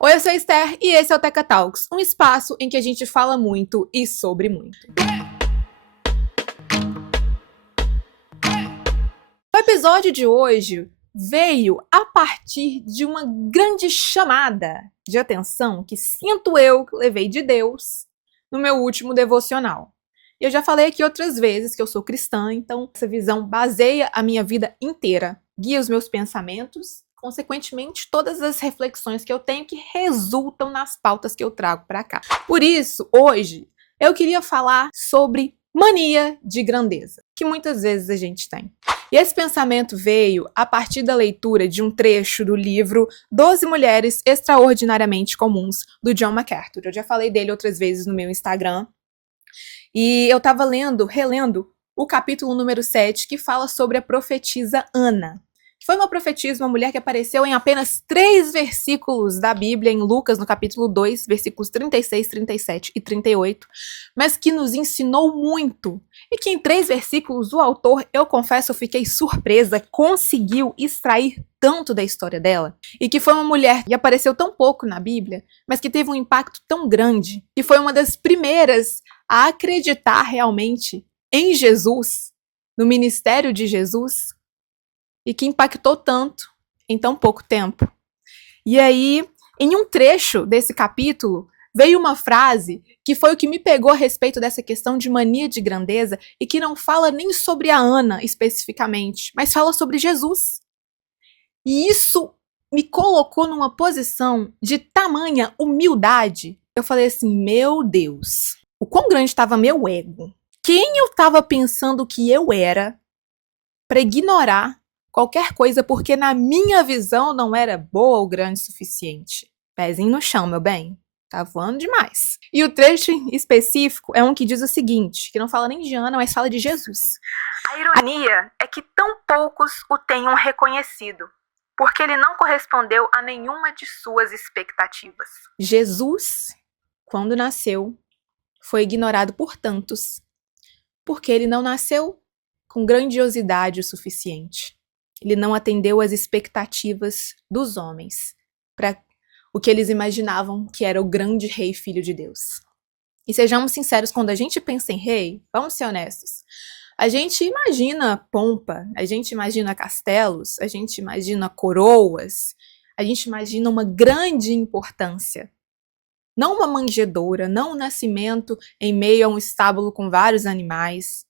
Oi, eu sou a Esther e esse é o Teca Talks, um espaço em que a gente fala muito e sobre muito. O episódio de hoje veio a partir de uma grande chamada de atenção que sinto eu que levei de Deus no meu último devocional. E eu já falei aqui outras vezes que eu sou cristã, então essa visão baseia a minha vida inteira, guia os meus pensamentos, consequentemente todas as reflexões que eu tenho que resultam nas pautas que eu trago para cá. Por isso, hoje, eu queria falar sobre mania de grandeza, que muitas vezes a gente tem. E esse pensamento veio a partir da leitura de um trecho do livro 12 Mulheres Extraordinariamente Comuns, do John MacArthur. Eu já falei dele outras vezes no meu Instagram. E eu estava relendo o capítulo número 7, que fala sobre a profetisa Ana. Que foi uma profetisa, uma mulher que apareceu em apenas 3 versículos da Bíblia, em Lucas, no capítulo 2, versículos 36, 37 e 38, mas que nos ensinou muito. E que em 3 versículos o autor, eu confesso, eu fiquei surpresa, conseguiu extrair tanto da história dela. E que foi uma mulher que apareceu tão pouco na Bíblia, mas que teve um impacto tão grande, que foi uma das primeiras a acreditar realmente em Jesus, no ministério de Jesus, e que impactou tanto em tão pouco tempo. E aí, em um trecho desse capítulo, veio uma frase que foi o que me pegou a respeito dessa questão de mania de grandeza e que não fala nem sobre a Ana especificamente, mas fala sobre Jesus. E isso me colocou numa posição de tamanha humildade. Eu falei assim, meu Deus, o quão grande estava meu ego. Quem eu estava pensando que eu era para ignorar qualquer coisa porque na minha visão não era boa ou grande o suficiente. Pezinho no chão, meu bem. Tá voando demais. E o trecho específico é um que diz o seguinte, que não fala nem de Ana, mas fala de Jesus. A ironia é que tão poucos o tenham reconhecido, porque ele não correspondeu a nenhuma de suas expectativas. Jesus, quando nasceu, foi ignorado por tantos, porque ele não nasceu com grandiosidade o suficiente. Ele não atendeu às expectativas dos homens, para o que eles imaginavam que era o grande rei filho de Deus. E sejamos sinceros, quando a gente pensa em rei, vamos ser honestos, a gente imagina pompa, a gente imagina castelos, a gente imagina coroas, a gente imagina uma grande importância. Não uma manjedoura, não um nascimento em meio a um estábulo com vários animais.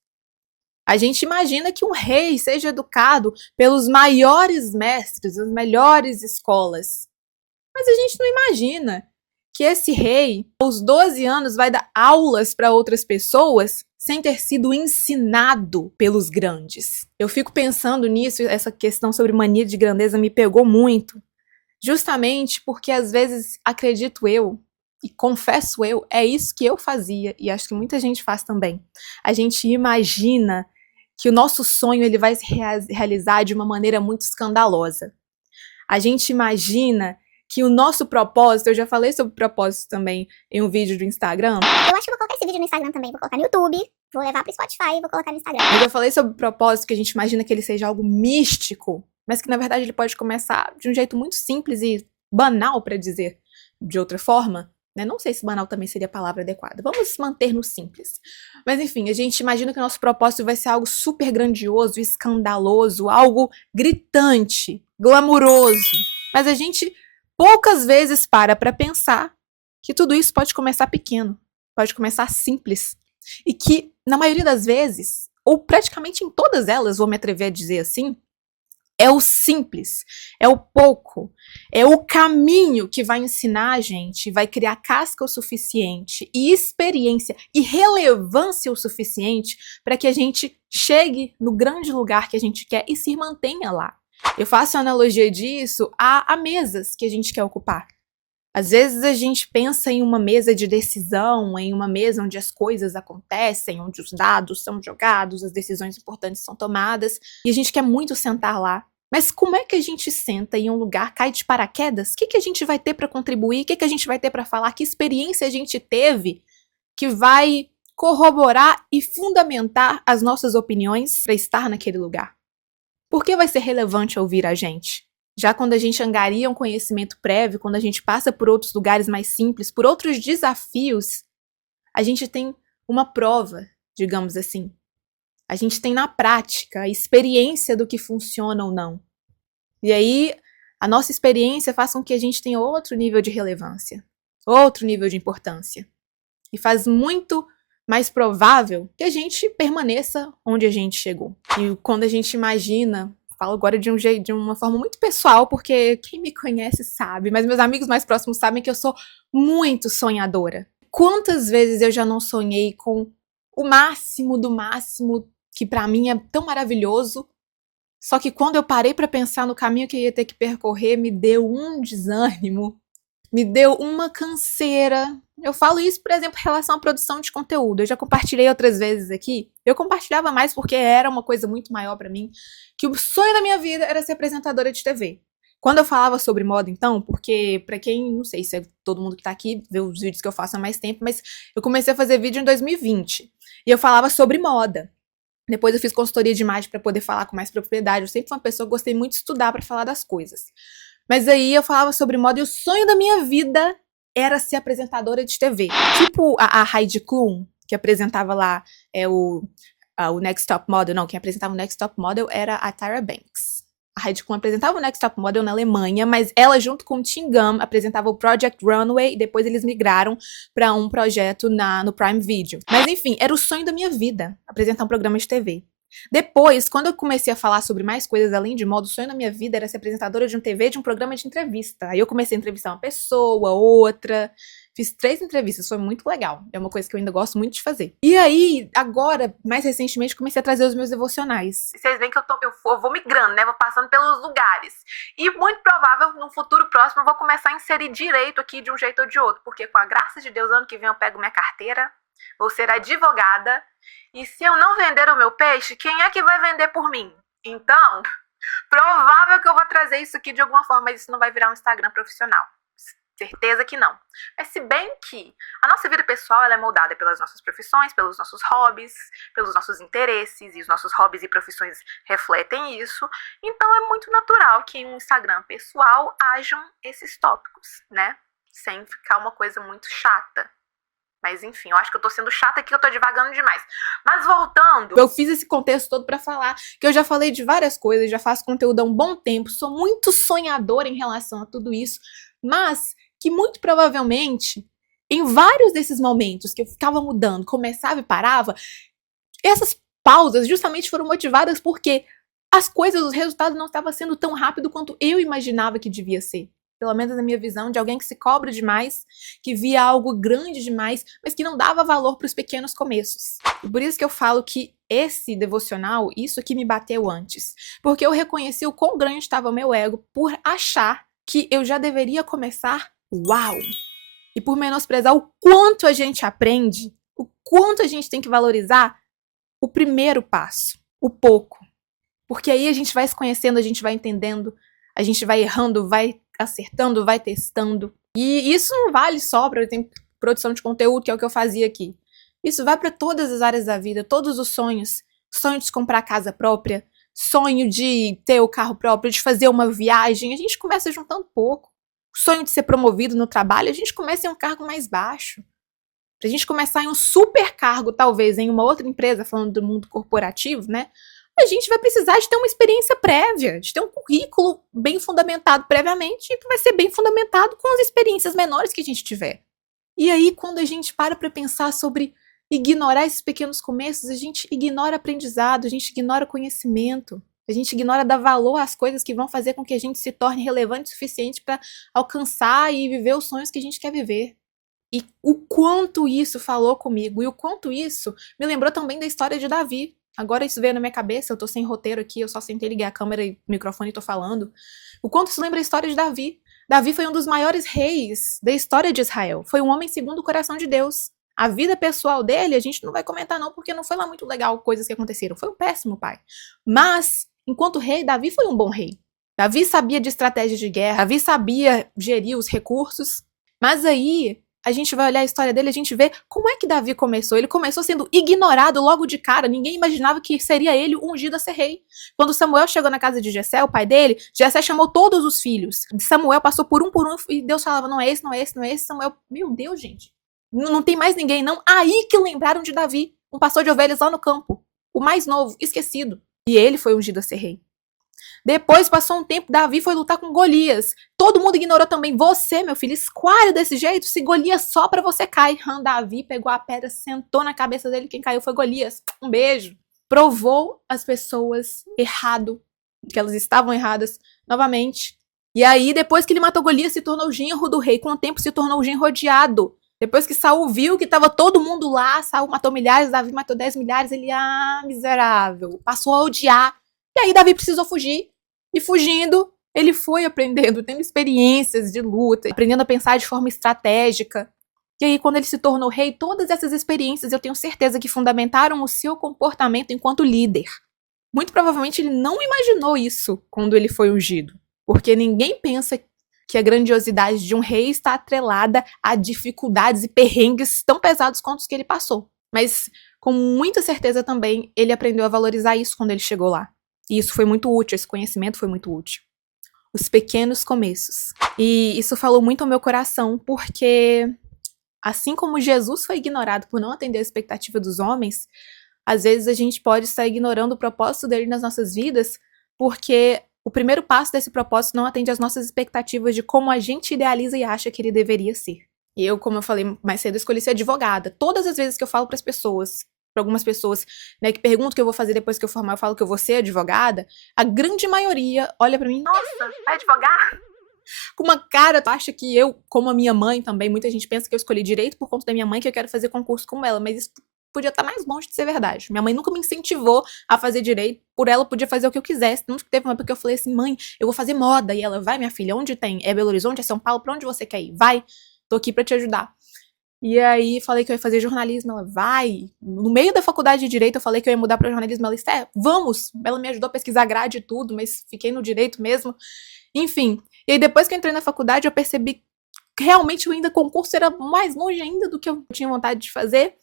A gente imagina que um rei seja educado pelos maiores mestres, as melhores escolas. Mas a gente não imagina que esse rei, aos 12 anos, vai dar aulas para outras pessoas sem ter sido ensinado pelos grandes. Eu fico pensando nisso, essa questão sobre mania de grandeza me pegou muito, justamente porque às vezes acredito eu, e confesso eu, é isso que eu fazia, e acho que muita gente faz também. A gente imagina que o nosso sonho ele vai se realizar de uma maneira muito escandalosa. A gente imagina que o nosso propósito, eu já falei sobre propósito também em um vídeo do Instagram. Eu acho que eu vou colocar esse vídeo no Instagram também, vou colocar no YouTube, vou levar pro Spotify e vou colocar no Instagram. Eu já falei sobre propósito, que a gente imagina que ele seja algo místico, mas que na verdade ele pode começar de um jeito muito simples e banal, para dizer de outra forma. Não sei se banal também seria a palavra adequada. Vamos manter no simples. Mas enfim, a gente imagina que o nosso propósito vai ser algo super grandioso, escandaloso, algo gritante, glamuroso. Mas a gente poucas vezes para pensar que tudo isso pode começar pequeno, pode começar simples. E que, na maioria das vezes, ou praticamente em todas elas, vou me atrever a dizer assim, é o simples, é o pouco, é o caminho que vai ensinar a gente, vai criar casca o suficiente e experiência e relevância o suficiente para que a gente chegue no grande lugar que a gente quer e se mantenha lá. Eu faço a analogia disso a mesas que a gente quer ocupar. Às vezes a gente pensa em uma mesa de decisão, em uma mesa onde as coisas acontecem, onde os dados são jogados, as decisões importantes são tomadas, e a gente quer muito sentar lá. Mas como é que a gente senta em um lugar, cai de paraquedas? O que a gente vai ter para contribuir? O que a gente vai ter para falar? Que experiência a gente teve que vai corroborar e fundamentar as nossas opiniões para estar naquele lugar? Por que vai ser relevante ouvir a gente? Já quando a gente angaria um conhecimento prévio, quando a gente passa por outros lugares mais simples, por outros desafios, a gente tem uma prova, digamos assim. A gente tem na prática a experiência do que funciona ou não. E aí, a nossa experiência faz com que a gente tenha outro nível de relevância, outro nível de importância. E faz muito mais provável que a gente permaneça onde a gente chegou. E quando a gente imagina, falo agora de um jeito, de uma forma muito pessoal, porque quem me conhece sabe, mas meus amigos mais próximos sabem que eu sou muito sonhadora. Quantas vezes eu já não sonhei com o máximo do máximo, que pra mim é tão maravilhoso, só que quando eu parei pra pensar no caminho que eu ia ter que percorrer, me deu um desânimo, me deu uma canseira. Eu falo isso, por exemplo, em relação à produção de conteúdo. Eu já compartilhei outras vezes aqui. Eu compartilhava mais porque era uma coisa muito maior pra mim, que o sonho da minha vida era ser apresentadora de TV. Quando eu falava sobre moda, então, porque pra quem, não sei se é todo mundo que tá aqui, vê os vídeos que eu faço há mais tempo, mas eu comecei a fazer vídeo em 2020. E eu falava sobre moda. Depois eu fiz consultoria de imagem para poder falar com mais propriedade. Eu sempre fui uma pessoa que gostei muito de estudar para falar das coisas. Mas aí eu falava sobre moda e o sonho da minha vida era ser apresentadora de TV. Tipo a Heidi Klum, que apresentava lá o Next Top Model. Não, quem apresentava o Next Top Model era a Tyra Banks. A Heidi Klum apresentava o Next Top Model na Alemanha, mas ela, junto com o Tim Gunn, apresentava o Project Runway e depois eles migraram para um projeto no Prime Video. Mas enfim, era o sonho da minha vida, apresentar um programa de TV. Depois, quando eu comecei a falar sobre mais coisas além de moda, o sonho da minha vida era ser apresentadora de um TV, de um programa de entrevista. Aí eu comecei a entrevistar uma pessoa, outra. Fiz 3 entrevistas, foi muito legal. É uma coisa que eu ainda gosto muito de fazer. E aí, agora, mais recentemente, comecei a trazer os meus devocionais. Vocês veem que eu vou migrando, né? Vou passando pelos lugares. E muito provável, no futuro próximo, eu vou começar a inserir direito aqui de um jeito ou de outro. Porque com a graça de Deus, ano que vem eu pego minha carteira, vou ser advogada. E se eu não vender o meu peixe, quem é que vai vender por mim? Então, provável que eu vou trazer isso aqui de alguma forma, mas isso não vai virar um Instagram profissional. Certeza que não. Mas se bem que a nossa vida pessoal ela é moldada pelas nossas profissões, pelos nossos hobbies, pelos nossos interesses, e os nossos hobbies e profissões refletem isso, então é muito natural que em um Instagram pessoal hajam esses tópicos, né? Sem ficar uma coisa muito chata. Mas enfim, eu acho que eu tô sendo chata aqui, eu tô divagando demais. Mas voltando, eu fiz esse contexto todo pra falar que eu já falei de várias coisas, já faço conteúdo há um bom tempo, sou muito sonhadora em relação a tudo isso, mas que muito provavelmente, em vários desses momentos que eu ficava mudando, começava e parava, essas pausas justamente foram motivadas porque as coisas, os resultados não estavam sendo tão rápido quanto eu imaginava que devia ser. Pelo menos na minha visão, de alguém que se cobra demais, que via algo grande demais, mas que não dava valor para os pequenos começos. E por isso que eu falo que esse devocional, isso que me bateu antes. Porque eu reconheci o quão grande estava o meu ego por achar que eu já deveria começar uau! E por menosprezar o quanto a gente aprende, o quanto a gente tem que valorizar o primeiro passo, o pouco. Porque aí a gente vai se conhecendo, a gente vai entendendo, a gente vai errando, vai acertando, vai testando. E isso não vale só para produção de conteúdo, que é o que eu fazia aqui. Isso vai para todas as áreas da vida, todos os sonhos. Sonho de comprar casa própria, sonho de ter o carro próprio, de fazer uma viagem. A gente começa juntando pouco. Sonho de ser promovido no trabalho, a gente começa em um cargo mais baixo. Pra gente começar em um super cargo, talvez, em uma outra empresa, falando do mundo corporativo, né? A gente vai precisar de ter uma experiência prévia, de ter um currículo bem fundamentado previamente e que vai ser bem fundamentado com as experiências menores que a gente tiver. E aí, quando a gente para pensar sobre ignorar esses pequenos começos, a gente ignora aprendizado, a gente ignora conhecimento, a gente ignora dar valor às coisas que vão fazer com que a gente se torne relevante o suficiente para alcançar e viver os sonhos que a gente quer viver. E o quanto isso falou comigo, e o quanto isso me lembrou também da história de Davi. Agora isso veio na minha cabeça, eu tô sem roteiro aqui, eu só sentei, liguei a câmera e o microfone e tô falando. O quanto isso lembra a história de Davi. Davi foi um dos maiores reis da história de Israel. Foi um homem segundo o coração de Deus. A vida pessoal dele, a gente não vai comentar não, porque não foi lá muito legal coisas que aconteceram. Foi um péssimo pai. Mas, enquanto rei, Davi foi um bom rei. Davi sabia de estratégia de guerra, Davi sabia gerir os recursos. Mas aí, a gente vai olhar a história dele, a gente vê como é que Davi começou. Ele começou sendo ignorado logo de cara. Ninguém imaginava que seria ele o ungido a ser rei. Quando Samuel chegou na casa de Jessé, o pai dele, Jessé chamou todos os filhos. Samuel passou por um e Deus falava, não é esse, não é esse, não é esse. Samuel, meu Deus, gente, não tem mais ninguém, não. Aí que lembraram de Davi, um pastor de ovelhas lá no campo. O mais novo, esquecido. E ele foi ungido a ser rei. Depois passou um tempo, Davi foi lutar com Golias. Todo mundo ignorou também. Você, meu filho, esqualho desse jeito. Se Golias sopra, você cai. Davi pegou a pedra, sentou na cabeça dele. Quem caiu foi Golias. Um beijo. Provou as pessoas errado, que elas estavam erradas novamente. E aí, depois que ele matou Golias, se tornou genro do rei. Com o tempo, se tornou genro odiado. Depois que Saul viu que estava todo mundo lá, Saul matou milhares, Davi matou 10 milhares, ele, miserável, passou a odiar. E aí Davi precisou fugir. E fugindo, ele foi aprendendo, tendo experiências de luta, aprendendo a pensar de forma estratégica. E aí, quando ele se tornou rei, todas essas experiências eu tenho certeza que fundamentaram o seu comportamento enquanto líder. Muito provavelmente ele não imaginou isso quando ele foi ungido. Porque ninguém pensa que a grandiosidade de um rei está atrelada a dificuldades e perrengues tão pesados quanto os que ele passou. Mas, com muita certeza também, ele aprendeu a valorizar isso quando ele chegou lá. E isso foi muito útil, esse conhecimento foi muito útil. Os pequenos começos. E isso falou muito ao meu coração, porque assim como Jesus foi ignorado por não atender a expectativa dos homens, às vezes a gente pode estar ignorando o propósito dele nas nossas vidas, porque o primeiro passo desse propósito não atende às nossas expectativas de como a gente idealiza e acha que ele deveria ser. E eu, como eu falei mais cedo, escolhi ser advogada. Todas as vezes que eu falo para as pessoas, para algumas pessoas, né, que perguntam o que eu vou fazer depois que eu formar, eu falo que eu vou ser advogada, a grande maioria olha para mim, nossa, vai advogar? Com uma cara, acha que eu, como a minha mãe também, muita gente pensa que eu escolhi direito por conta da minha mãe, que eu quero fazer concurso como ela, mas isso podia estar mais longe de ser verdade. Minha mãe nunca me incentivou a fazer direito, por ela podia fazer o que eu quisesse. Nunca teve uma época que eu falei assim, mãe, eu vou fazer moda. E ela, vai minha filha, onde tem? É Belo Horizonte, é São Paulo, pra onde você quer ir? Vai, tô aqui pra te ajudar. E aí falei que eu ia fazer jornalismo, ela, vai. No meio da faculdade de Direito eu falei que eu ia mudar pra jornalismo, ela disse, vamos. Ela me ajudou a pesquisar grade e tudo, mas fiquei no Direito mesmo. Enfim, e aí depois que eu entrei na faculdade eu percebi que realmente ainda concurso era mais longe ainda do que eu tinha vontade de fazer.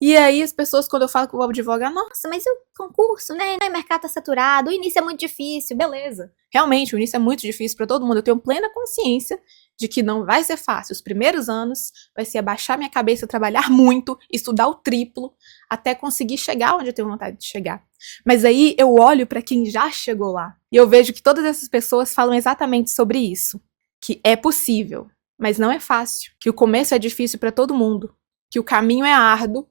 E aí as pessoas, quando eu falo que eu vou advogar, nossa, mas o concurso, né? O mercado tá saturado, o início é muito difícil, beleza. Realmente, o início é muito difícil para todo mundo. Eu tenho plena consciência de que não vai ser fácil. Os primeiros anos vai ser abaixar minha cabeça, trabalhar muito, estudar o triplo, até conseguir chegar onde eu tenho vontade de chegar. Mas aí eu olho para quem já chegou lá e eu vejo que todas essas pessoas falam exatamente sobre isso. Que é possível, mas não é fácil. Que o começo é difícil para todo mundo. Que o caminho é árduo,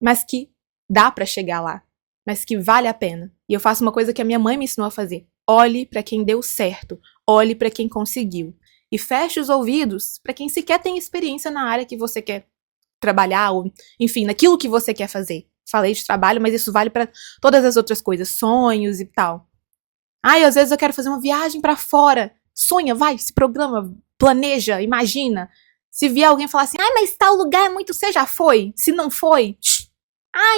mas que dá para chegar lá, mas que vale a pena. E eu faço uma coisa que a minha mãe me ensinou a fazer. Olhe para quem deu certo, olhe para quem conseguiu. E feche os ouvidos para quem sequer tem experiência na área que você quer trabalhar, ou, enfim, naquilo que você quer fazer. Falei de trabalho, mas isso vale para todas as outras coisas, sonhos e tal. Às vezes eu quero fazer uma viagem para fora. Sonha, vai, se programa, planeja, imagina. Se vier alguém falar assim, mas tal lugar é muito... Você já foi? Se não foi,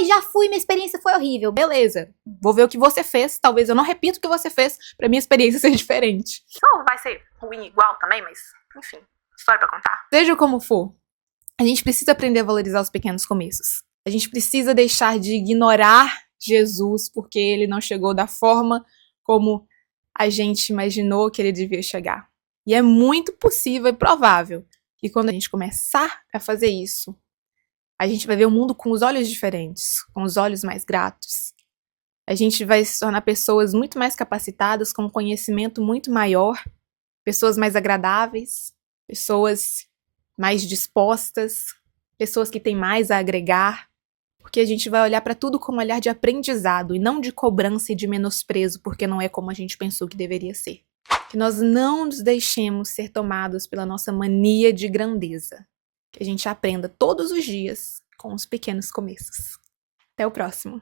já fui, minha experiência foi horrível. Beleza, vou ver o que você fez. Talvez eu não repita o que você fez pra minha experiência ser diferente. Ou vai ser ruim igual também, mas enfim, história pra contar. Seja como for, a gente precisa aprender a valorizar os pequenos começos. A gente precisa deixar de ignorar Jesus porque ele não chegou da forma como a gente imaginou que ele devia chegar. E é muito possível e provável que quando a gente começar a fazer isso, a gente vai ver o mundo com os olhos diferentes, com os olhos mais gratos. A gente vai se tornar pessoas muito mais capacitadas, com um conhecimento muito maior, pessoas mais agradáveis, pessoas mais dispostas, pessoas que têm mais a agregar, porque a gente vai olhar para tudo com um olhar de aprendizado e não de cobrança e de menosprezo, porque não é como a gente pensou que deveria ser. Que nós não nos deixemos ser tomados pela nossa mania de grandeza. Que a gente aprenda todos os dias com os pequenos começos. Até o próximo!